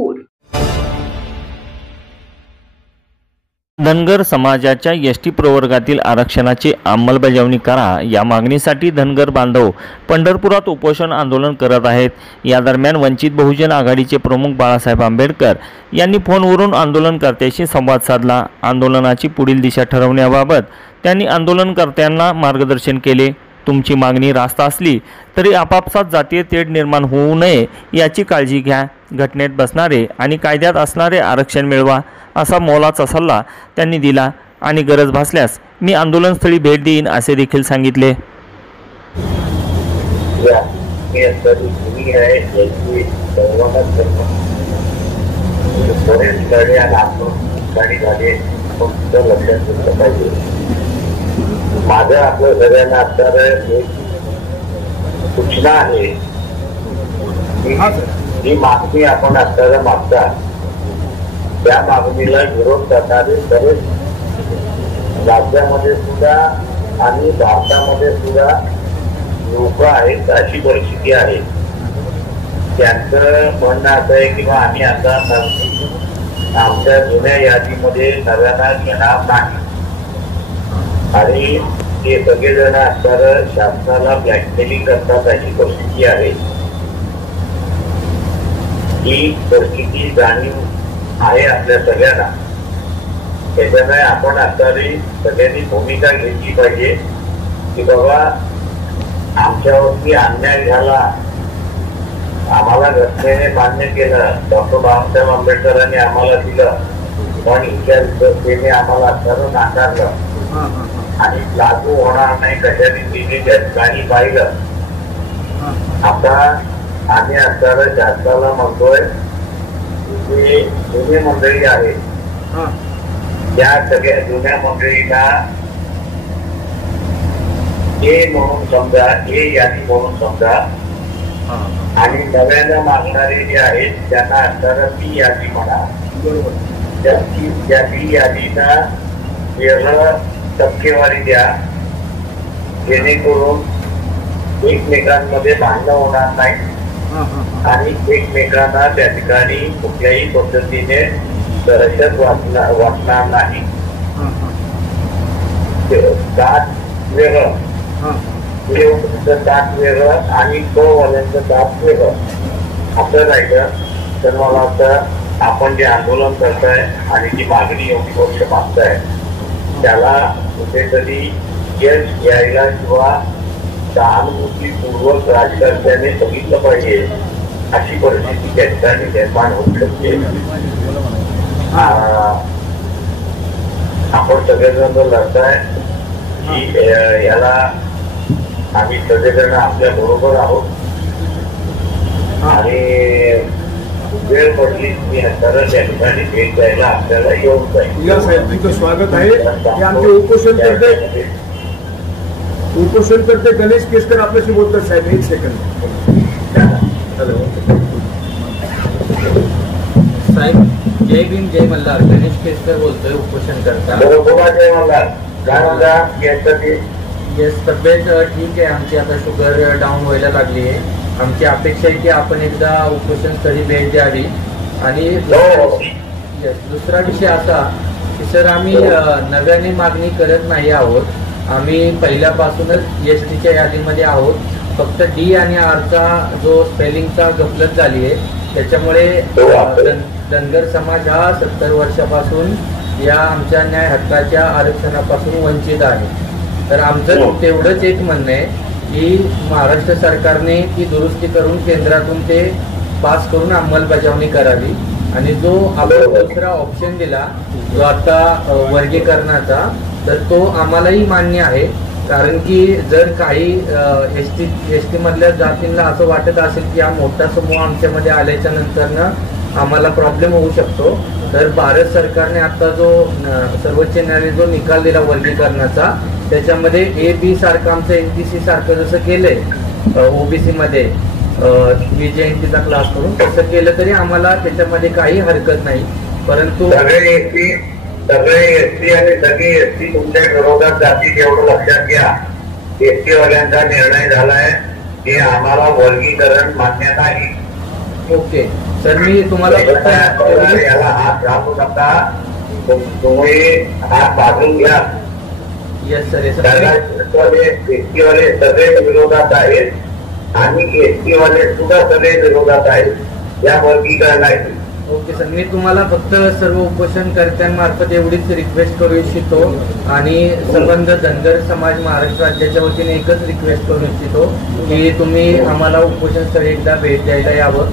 पंढरपूर। धनगर समाजाच्या एसटी प्रवर्गातील आरक्षणाची अंमलबजावणी करा या मागणीसाठी धनगर बांधव पंढरपुरात उपोषण आंदोलन करत आहेत। या दरम्यान वंचित बहुजन आघाडीचे प्रमुख बाळासाहेब आंबेडकर यांनी फोनवरून आंदोलनकर्त्यांशी संवाद साधला। आंदोलनाची पुढील दिशा ठरवण्याबाबत त्यांनी आंदोलनकर्त्यांना मार्गदर्शन केले। तुमची मागणी रास्त असली तरी आपापसात जातीय तेढ निर्माण होऊ नये याची काळजी घ्या। घटनेत बसणारे आणि कायद्यात असणारे आरक्षण मिळवा असा मोलाचा सल्ला त्यांनी दिला आणि गरज भासल्यास मी आंदोलनस्थळी भेट देईन असे देखील सांगितले। माझं आपलं सगळ्यांना असणारं एक सूचना आहे ही मागणी आपण असणारा मागता त्या मागणीला विरोध करणारे बरेच राज्यामध्ये सुद्धा आणि भारतामध्ये सुद्धा लोक आहेत अशी परिस्थिती आहे। त्यांचं म्हणणं असं आहे की आम्ही आता आमच्या जुन्या यादीमध्ये नव्यानं घेणार नाही आणि ते सगळेजण असणारं शासनाला ब्लॅकमेलिंग करतात अशी परिस्थिती आहे। ही परिस्थिती जाणीव आहे आपल्या सगळ्यांना। त्याच्यामुळे आपण असणारी सगळ्यांनी भूमिका घेतली पाहिजे की बाबा आमच्यावरती अन्याय झाला, आम्हाला घटनेने मान्य केलं, डॉक्टर बाबासाहेब आंबेडकरांनी आम्हाला दिलं, पण इतर व्यवस्थेने आम्हाला असणारं नाकारलं आणि लागू होणार नाही कशा रीतीने त्या ठिकाणी पाहिलं। आता आम्ही असणारं शासनाला म्हणतोय की जुने मंडळी आहे त्या सगळ्या जुन्या मंडळींना ए म्हणून समजा, ए यादी म्हणून समजा आणि नव्यानं मागणारे जे आहेत त्यांना असणारं बी यादी म्हणा। त्या बी यादीना वेगळं टक्केवारी द्या जेणेकरून एकमेकांमध्ये भांडणं होणार नाही आणि एकमेकांना त्या ठिकाणी कुठल्याही पद्धतीने दहशत वाटणार नाही। दात वेगळं, दात वेगळं आणि वाल्यांचं दात वेगळं असं राहिलं तर मला वाटतं आपण जे आंदोलन करताय आणि जी मागणी एवढी गोष्ट मागताय त्याला कुठेतरी यश यायला किंवा सहानुभूतीपूर्वक राजकारत्याने बघितलं पाहिजे अशी परिस्थिती त्या ठिकाणी निर्माण होऊ शकते। आपण सगळेजण लढताय की याला आम्ही सगळेजण आपल्या बरोबर आहोत आणि वेळ पडली की नंतर त्या ठिकाणी भेट द्यायला आपल्याला येऊन जाईल। साहेब तुमचं स्वागत आहे। आमचे उपोषण करते गणेश केसकर आपल्याशी बोलतात साहेब, एक सेकंड साहेब। जय भीम जय मल्हार, गणेश केसकर बोलतोय उपोषण करता। बरोबर जय मल्हार, काय म्हणता? तब्येत ठीक आहे आमची, आता शुगर डाऊन व्हायला लागली आहे। आमची अपेक्षा आहे की आपण एकदा उपोषण स्थळी भेट द्यावी आणि दुसरा विषय असा की सर आम्ही नव्याने मागणी करत नाही आहोत, आम्ही पहिल्यापासूनच एसटीच्या यादीमध्ये आहोत। फक्त डी आणि आरचा जो स्पेलिंगचा गफलत झाली आहे त्याच्यामुळे धनगर समाज हा 70 वर्षापासून या आमच्या न्याय हक्काच्या आरक्षणापासून वंचित आहे। तर आमचं तेवढंच एक म्हणणं आहे की महाराष्ट्र सरकारने ती दुरुस्ती करून केंद्रातून ते पास करून अंमलबजावणी करावी आणि जो आपण दुसरा ऑप्शन दिला जो आता वर्गीकरणाचा तर तो आम्हालाही मान्य आहे। कारण की जर काही एसटी मधल्या जातींना असं वाटत असेल की हा मोठा समूह आमच्यामध्ये आल्याच्या नंतरनं आम्हाला प्रॉब्लेम होऊ शकतो, तर भारत सरकारने आता जो सर्वोच्च न्यायालय जो निकाल दिला वर्गीकरणाचा त्याच्यामध्ये ए बी सारखं आमचं NPC सारखं जसं केलंय ओबीसी मध्ये VJNTचा क्लास करून तसं केलं तरी आम्हाला त्याच्यामध्ये काही हरकत नाही। परंतु सगळे एसटी आणि सगळी एसटी तुमच्या विरोधात जातील एवढं लक्षात घ्या। एसटी वाल्यांचा निर्णय झालाय की आम्हाला वर्गीकरण मान्य नाही। ओके सर, मी तुम्हाला याला हात घालू नका, तुम्ही हात बांधून घ्या. येस सर, येस एसटीवाले सगळे विरोधात आहेत आणि एसटीवाले सुद्धा सगळे विरोधात आहेत या वर्गीकरणाची. ओके सर, मी तुम्हाला फक्त सर्व उपोषणकर्त्यांमार्फत एवढीच रिक्वेस्ट करू इच्छितो आणि संबंध धनगर समाज महाराष्ट्र राज्याच्या वतीने एकच रिक्वेस्ट करू इच्छितो की तुम्ही आम्हाला उपोषण स्थळी एकदा भेट द्यायला यावं.